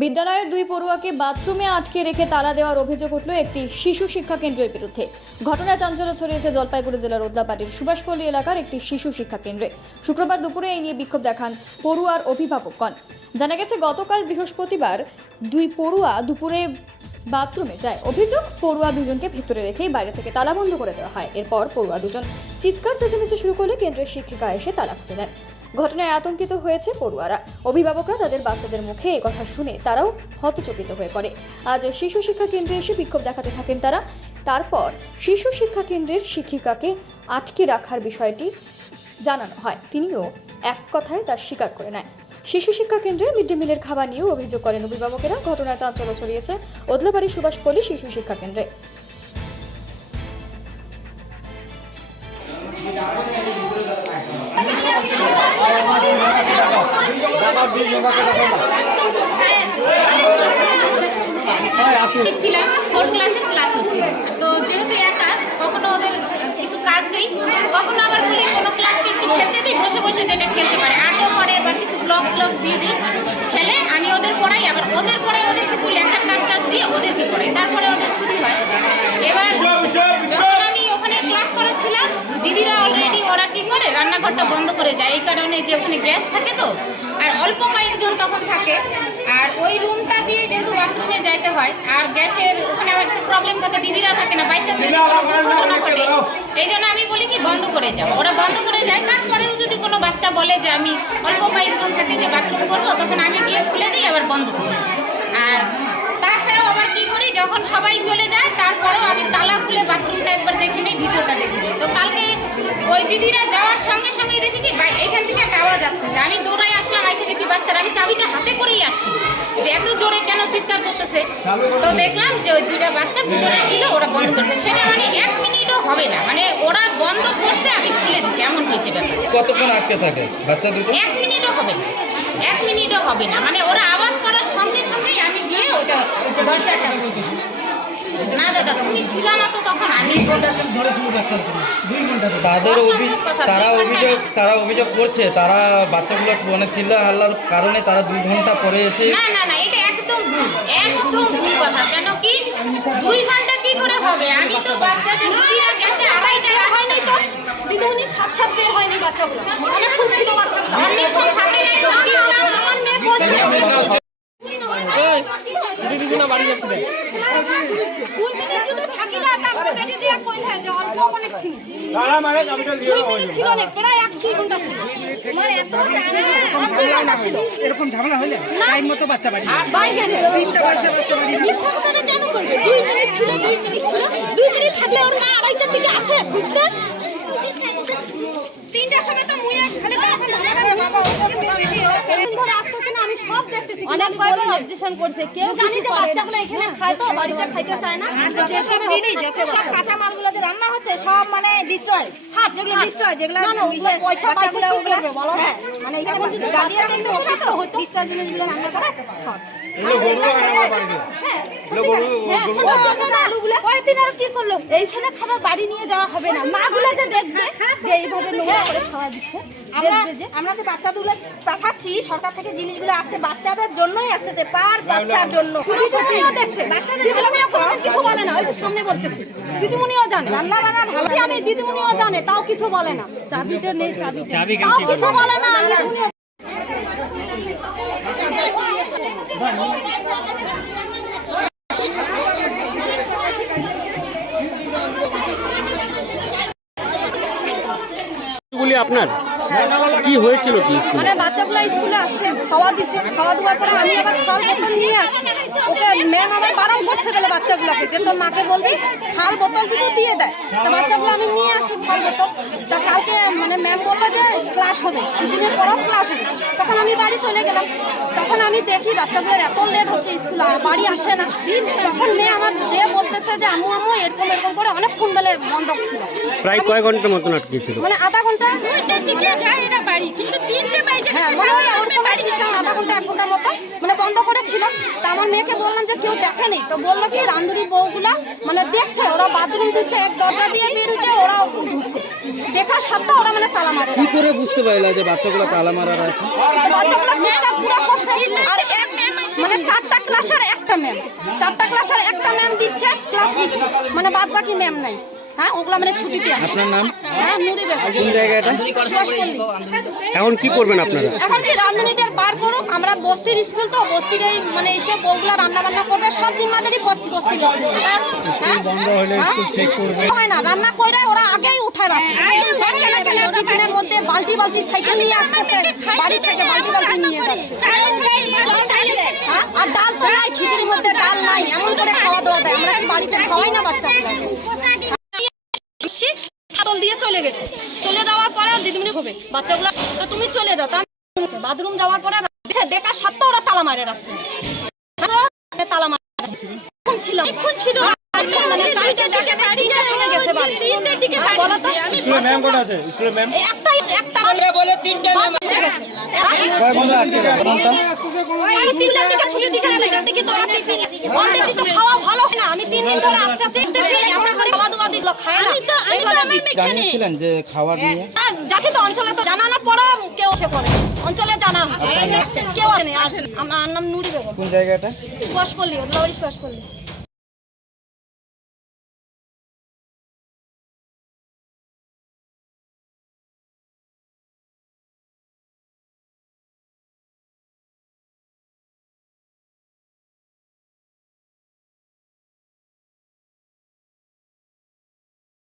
বিদ্যালয়ের দুই পড়ুয়াকে বাথরুমে আটকে রেখে তালা দেওয়ার অভিযোগ উঠল একটি শিশু শিক্ষা কেন্দ্রের বিরুদ্ধে। ঘটনায় চাঞ্চল্য ছড়িয়েছে জলপাইগুড়ি জেলার ওদলাবাড়ির সুভাষপল্লী এলাকার একটি শিশু শিক্ষা কেন্দ্রে। শুক্রবার দুপুরে এই নিয়ে বিক্ষোভ দেখান পড়ুয়ার অভিভাবকগণ। জানা গেছে গতকাল বৃহস্পতিবার দুই পড়ুয়া দুপুরে বাথরুমে যায়। অভিযোগ, পড়ুয়া দুজনকে ভেতরে রেখেই বাইরে থেকে তালা বন্ধ করে দেওয়া হয়। এরপর পড়ুয়া দুজন চিৎকার চেঁচামেচি শুরু করলে কেন্দ্রের শিক্ষিকা এসে তালা খুলে দেন। ঘটনায় আতঙ্কিত হয়েছে পড়ুয়ারা। অভিভাবকরা তাদের বাচ্চাদের মুখে এই কথা শুনে তারাও হতচকিত হয়ে পড়ে। আজ শিশু শিক্ষা কেন্দ্রে এসে বিক্ষোভ দেখাতে থাকেন তারা। তারপর শিশু শিক্ষা কেন্দ্রের শিক্ষিকাকে আটকে রাখার বিষয়টি জানানো হয়। তিনিও এক কথায় তা স্বীকার করে নেয়। শিশু শিক্ষা কেন্দ্রের মিড ডে মিলের খাবার নিয়েও অভিযোগ করেন অভিভাবকেরা। ঘটনায় চাঞ্চল্য ছড়িয়েছে ওদলাবাড়ি সুভাষপল্লী শিশু শিক্ষা কেন্দ্রে। ছিলাম 4 ক্লাসের ক্লাস হচ্ছিল, তো যেহেতু একা কখনো ওদের কিছু কাজ নেই, কখনো আবার বলি কোনো ক্লাসকে একটু খেলতে দিই, বসে বসে যেটা খেলতে পারে আর্টও করে বা কিছু ব্লগ দিয়ে দিই, খেলে আমি ওদের পড়াই, আবার ওদের পড়াই ওদের কিছু লেখার কাজ দিয়ে ওদেরকে পড়াই, তারপরে ওদের ছুটি হয়। এবার যখন আমি ওখানে ক্লাস করাচ্ছিলাম, দিদিরা অলরেডি ওরা কি করে রান্নাঘরটা বন্ধ করে যায়, এই কারণে যে ওখানে গ্যাস থাকে তো, আর অল্প কয়েকজন তখন থাকে, আর ওই রুমটা দিয়ে যেহেতু বাথরুমে যাইতে হয়, আর গ্যাসের ওখানে একটা প্রবলেম থাকে, দিদিরা থাকে না, বাইচান্স যদি কোনো দুর্ঘটনা ঘটে, এই জন্য আমি বলি কি বন্ধ করে যাও। ওরা বন্ধ করে যায়। তারপরেও যদি কোনো বাচ্চা বলে যে আমি অল্প কয়েকজন থাকে যে বাথরুম করবো, তখন আমি গিয়ে খুলে দিই, আবার বন্ধ করি। আর তাছাড়াও আবার কি করি, যখন সবাই চলে যায় তারপরেও আমি তালা খুলে বাথরুমটা একবার দেখে নিই, ভিতরটা দেখে নিই। তো কালকে ওই দিদিরা যাওয়ার সঙ্গে সঙ্গেই দেখি কি এখান থেকে একটা আওয়াজ আসতেছে, আমি দৌড়াই আসলাম, এসে দেখি বাচ্চারা, আমি চাবিটা হাতে করেই আসি যে এত জোরে কেন চিৎকার করতেছে। তো দেখলাম যে ওই দুইটা বাচ্চা ভিতরে ছিল, ওরা বন্ধ করছে। সেটা মানে 1 মিনিটও হবে না, মানে ওরা বন্ধ করছে, আমি খুলে দিচ্ছি, এমন হয়েছে ব্যাপার। কতক্ষণ আটকে থাকে বাচ্চা দুটো? 1 মিনিটও হবে না, 1 মিনিটও হবে না, মানে ওরা আওয়াজ করার সঙ্গে সঙ্গেই আমি গিয়ে ওটা দরজাটা না দাদা তুমি ছিল না তো তখন, আমি তারা অভিযোগ করছে, তারা বাচ্চাগুলো মানে চিল্লা হাল্লার কারণে তারা 2 ঘন্টা পরে এসে না এটা একদম ভুল কথা। কেন কি 2 ঘন্টা কি করে হবে? আমি তো বাচ্চাদের দিদিরা গেছে 2:30 হয়নি তো, দিদিমণি 7 বের হয়নি, বাচ্চাগুলো অনেকক্ষণ ছিল, বাচ্চাগুলো অনেকক্ষণ থাকে নাই তো, চিৎকার আমার মেয়ে বলছে 2 মিনিট যদি থাকি না, তারপরে বেটি দিয়ে কই থাকে যে অল্প অনেক ছিল, তারা মানে ক্যাপিটাল দিয়ে 2 মিনিট ছিল না, প্রায় 1-2 ঘন্টা ছিল, মানে এত টানা ছিল। এরকম ঝামেলা হইলে টাইম মতো বাচ্চা বাড়ি বাইরে 3টা বয়সে বাচ্চা বাড়ি মিথ্যা কথাটা কেন বলবে? 2 মিনিট ছিল, 2 মিনিট থাকলে ওর মা 2:30টার দিকে আসে বুঝতে। 3টার সময় তো মুই খালি বাবা ধরে আসতেছে না, আমি সব দেখতেছি, অনেক কয়বার অবজেকশন করছে, কেউ জানি যে বাচ্চাগুলো এখানে খায় তো বাড়িতে খাইতে চায় না, আর যে সব জিনিস যে সব কাঁচা মালগুলো যে রান্না হচ্ছে সব মানে ডিস্ট্রয়, সাত যেগুলো ডিস্ট্রয়, যেগুলো পয়সা বাচ্চাগুলো ওগুলো বলো, হ্যাঁ মানে এখানে বলতে গাজিয়া দেখতে অসুস্থ হতো, ডিস্ট্রয় জিনিসগুলো রান্না করে খাচ্ছে। আমি দেখতেছি হ্যাঁ ছোট আলুগুলো কয়েকদিন আর কি করলো, এইখানে খাবার বাড়ি নিয়ে যাওয়া হবে না, মাগুলো যে দেখবে যে এইভাবে নোংরা করে খাওয়া দিচ্ছে। আমরা যে বাচ্চাগুলো পাঠাচ্ছি, সরকার থেকে জিনিসগুলো আসছে বাচ্চাদের জন্যই আসতেছে, পার বাচ্চার জন্য। দিদিমণিও দেখছে, বাচ্চাদের কিছু বলে না, ওই যে সামনে বলতেছি, দিদিমণিও জানে রান্না বান্না ভালো, আমি দিদিমণিও জানে, তাও কিছু বলে না, চাবিটা নেই, চাবি তাও কিছু বলে না, দিদিমণিও আপনার কি হয়েছিল কি স্কুলে? মানে বাচ্চাগুলো স্কুলে আসছে, খাওয়া দিছে, খাওয়া দেওয়ার পরে আমি আবার থাল বোতল নিয়ে আসছি, ওকে ম্যাম আমার বারণ করছে বলে বাচ্চাগুলোকে যে তোর মাকে বলবি থাল বোতল যদি দিয়ে দেয়, তো বাচ্চাগুলো আমি নিয়ে আসি থাল বোতল। তা কালকে মানে ম্যাম বললো যে ক্লাস হবে, দিনের পরও ক্লাস হবে, তখন আমি বাড়ি চলে গেলাম। তখন আমি দেখি বাচ্চাগুলোর এত লেট হচ্ছে, স্কুলে বাড়ি আসে না। তখন মেয়ে আমার যে বলতেছে যে আম্মু এরকম করে অনেকক্ষণ বেলে বন্ধ ছিল, প্রায় কয় ঘন্টার মতন আটকেছিল, মানে আধা ঘন্টা, হ্যাঁ মানে ওরকম সিস্টেম আধা ঘন্টা 1 ঘন্টার মতো মানে বন্ধ করেছিল। তা আমার মেয়েকে বললাম যে কেউ দেখেনি, তো বললো কি রান্ধুরি বউগুলা মানে দেখছে, ওরা বাথরুম ঢুকছে, এক দরজা দিয়ে বেরোচ্ছে, ওরাও ঢুকছে, দেখার সত্ত্বেও ওরা মানে তালা মারে। কি করে বুঝতে পারলা যে বাচ্চাগুলো তালা মারার আছে? বাচ্চাগুলো চিৎকার পুরো করছে, আর এক মানে 4টা ক্লাসের একটা ম্যাম, 4টা ক্লাসের একটা ম্যাম দিচ্ছে, ক্লাস নিচ্ছে, মানে বাদ বাকি ম্যাম নাই। হ্যাঁ, ওগুলো মানে ছুটিতে আছে। আপনার নাম? হ্যাঁ, নুরি বেগম। কোন জায়গা এটা? সুভাষপল্লী। এখন কি করবেন আপনারা? এখন কি রাঁধুনিদের বার করুক, আমরা বস্তির স্কুল তো বস্তির এই মানে এসে বউগুলা রান্না বান্না করবে, সব জিম্মাদারি বস্তির লোক নেবে। হ্যাঁ? হয় না, রান্না করে ওরা আগেই উঠায় রাখে। টিফিনের মধ্যে বালতি বালতি সাইকেল নিয়ে আসতেছে, বাড়ি থেকে বালতি বালতি নিয়ে যাচ্ছে। হ্যাঁ, আর ডাল তো নাই, খিচুড়ির মধ্যে ডাল নাই, এমন করে খাওয়া দাওয়া দেয়। আমরা কি বাড়িতে খাওয়াই না বাচ্চাগুলো? হাতল দিয়ে চলে গেছে, চলে যাওয়ার পরে দিদিমণি হবে বাচ্চাগুলো, তো তুমি চলে যাও। বাথরুম যাওয়ার পরে দেখার সাথে ওরা তালা মারে রাখছে, তালা মারে ছিল মানে গেছে বাড়ি। বলো তো খাওয়া ভালো না, আমি 3 দিন ধরে আস্তে আস্তে খাওয়া দাওয়া দিলো, খায় না। জানিয়েছিলেন যে খাবার নিয়ে? যাচ্ছে তো অঞ্চলে, তো জানানোর পরও কেউ সে করে, অঞ্চলে জানা কেউ আসেনি। আমার নাম নুরি বেগম। কোন জায়গাটা? সুভাষপল্লী, ওদলাবাড়ি সুভাষপল্লী।